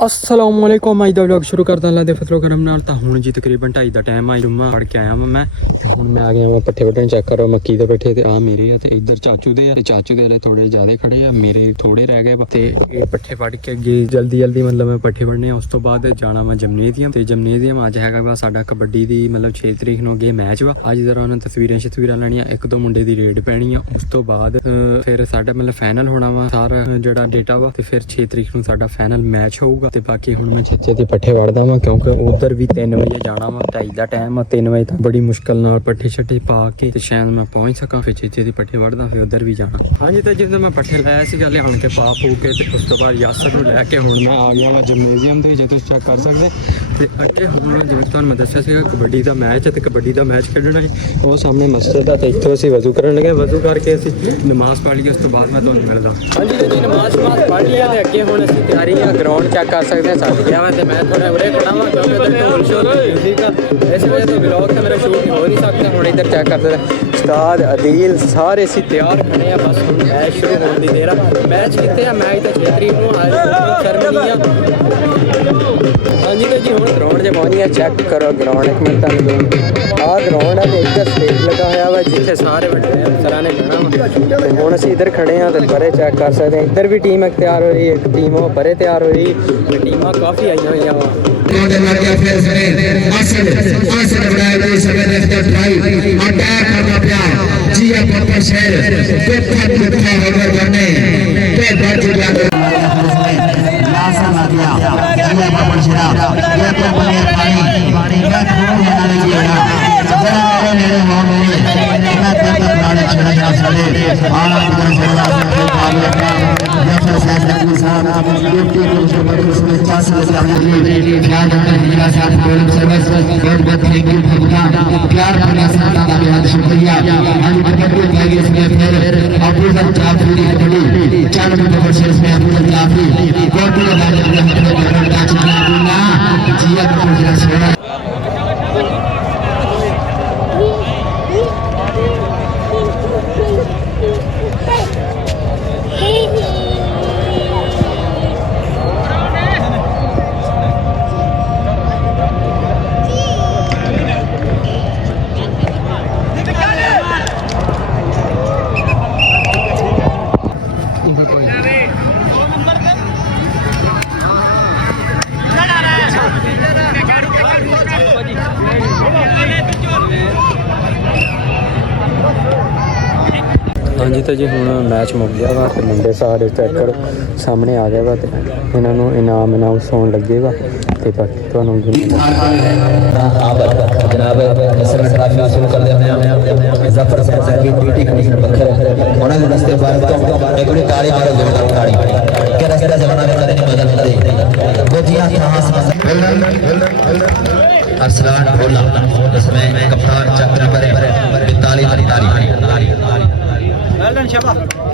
अस्सलामुअलैकुम। अज का व्लॉग शुरू करता अल्लाह दे फजलो करम नाल। तां हुण जी तकरीबन 2:30 दा टाइम है। जुम्मा पढ़ के आया मैं हुण मैं आ गया मैं पट्ठे वड्ढन। चेक करो मक्की दे पट्ठे ते आ मेरे आ ते इधर चाचू दे चाचू दे थोड़े ज्यादा खड़े आ, मेरे थोड़े रह गए ते ये पट्ठे वड्ढ के अगे जल्दी मतलब मैं पट्ठे वड्ढने उस तो बाद जाना मैं जमनेजियम ते जमनेजियम अज हैगा वा साडा कबड्डी दी मतलब 6 तरीक नूं अगे मैच वा। अज जरा उन्होंने तस्वीरां लैनियां, एक दो मुंडे दी रेड पैनी आ। उस तो बाद फिर साडा मतलब फाइनल होना वा सारा जेड़ा डेटा वा ते फिर 6 तरीक नूं साडा फाइनल मैच होऊगा ते बाकी हुण मैं छेती पट्ठे वड़दा वा क्योंकि उधर भी 3 बजे जाना वा। 2:30 का टाइम आ, 3 बजे तक बड़ी मुश्किल नाल पट्ठे छट्टे पा के ते शायद मैं पहुंच सका। फिर छेती पट्ठे वड़दा फिर उधर भी जाना। हाँ जी, तो जिस मैं पट्ठे लाया सी लिया के पा पू के ते उस तो बाद यासर नूं लैके हुण मैं आ गया वा जिमनेजियम ते जे तुसीं चेक कर सकदे ते अगे हुण जिवें तुहानूं मैं दस्सिया सीगा कबड्डी दा मैच है ते कबड्डी दा मैच खेडना है वो सामने मस्जिद है ते इत्थों असीं वज़ू करन लगे। वज़ू करके असीं नमाज़ पढ़ ली, उस तो बाद मैं तुहानूं मिलदा। हाँ जी, तो नमाज़ पढ़ लिया ते अगे हुण असीं तैयारी है। ग्राउंड चेक कर सकते हैं सट गया वा ते मैं थोड़ा उरे खड़ा वा क्योंकि उधर ढोल शोल म्यूजिक इस वजह तो ब्लॉग तो मेरा शूट हो नहीं सकता। हुण इधर चेक करते उस्ताद अदील सारे असीं तैयार खड़े हैं। बस हुण मैच शुरू होने दी देर है। मैच कितने है? मैच तो 6 तरीक नूं शर्मनी है। हाँ जी, तो जी हुण ग्राउंड जे पहुंच गया। चेक करो ग्राउंड एक मिनट आ ग्राउंड है इधर स्टेज लगा हुआ वा जिथे सारे बड़े अफसरां ने बहना वा। हुण असीं इधर खड़े हैं तो परे चेक कर सकते हैं इधर भी टीम एक तैयार हो रही है, एक टीम वो परे तैयार हो रही है। टीमां काफ़ी आई हुई वा। हाँ जी, तो जी हुण मैच मुक गया वा ते मुंडे सारे चेक करो सामने आ गए वा ते इन्हां नूं इनाम सौण लगे वा ते बाकी तुहानूं जनाब नसर ट्राफी हासिल कर दे जफर साहब की पीटी कमिश्नर बखर उन्हां दे रस्ते बार एक बड़ी ताड़ी मारो जोरदार ताड़ी के रस्ते जमाना में कदे नहीं बदल गोजियां खास अरसलान बोला इसमें कप्तान चक्र पर 42 ताली वेल डन शाबाश।